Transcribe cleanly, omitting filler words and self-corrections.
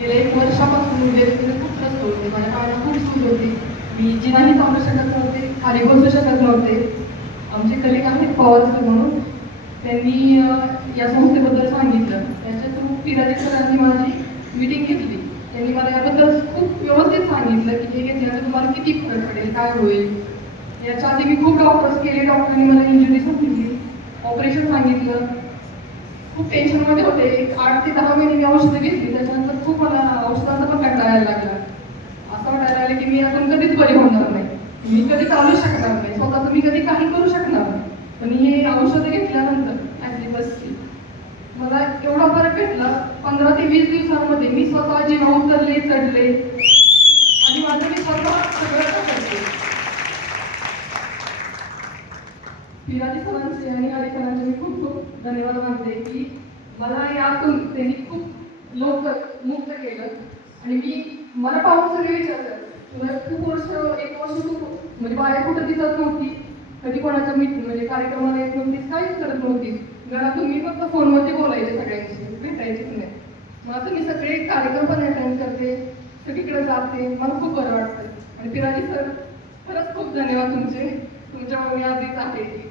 गेल्या 1 वर्षापासून म्हणजे खूप त्रस्त होते. माझ्या पायाला खूप सूज होती. मी जिनाही चालू शकत नव्हते, खाली बसू शकत नव्हते. आमचे कलिग आहेत पवार सर म्हणून, त्यांनी या संस्थेबद्दल सांगितलं. त्याच्या थ्रू पिराजे सरांनी माझी मीटिंग घेतली. त्यांनी मला याबद्दल खूप व्यवस्थित सांगितलं की हे घेतल्यानंतर तुम्हाला किती फरक पडेल, काय होईल. याच्या आधी मी खूप डॉक्टर्स केले, डॉक्टरांनी मला इंजुरी सांगितली, ऑपरेशन सांगितलं. खूप टेन्शनमध्ये होते. 8 ते 10 महिने मी औषधं घेतली. त्याच्यानंतर खूप मला औषधांचा पण कंटाळा यायला लागला. असं वाटायला लागलं की मी यातून कधीच बरी होणार नाही. मी कधी चालू शकणार नाही. स्वतःचं मी कधी काही करू शकणार नाही. पण हे औषधं घेतल्यानंतर ॲसिबसची मला एवढा फरक भेटला. 15 ते 20 दिवसांमध्ये मी स्वतः जिना उतरले, चढले आणि माझं मी स्वतः सगळं करते. पिराजी सरांचे आणि हरी सरांचे मी खूप खूप धन्यवाद मानते की मला यातून त्यांनी खूप लवकर मुक्त केलं. आणि मला पाहून सगळे विचारतात, तुला खूप वर्ष 1 वर्ष तू म्हणजे बाहेर कुठं दिसत नव्हती, कधी कोणाच्या म्हणजे कार्यक्रमाला येत नव्हतीस, काहीच करत नव्हतीस. घरातून मी फक्त फोनवरती बोलायचे सगळ्यांशी, भेटायचीच नाही. मग आता मी सगळे कार्यक्रम पण अटेंड करते, सगळीकडे जाते, मला खूप बरं वाटतं. आणि पिराजी सर, खरंच खूप धन्यवाद तुमचे. तुमच्यामुळे मी आज इथं आहे.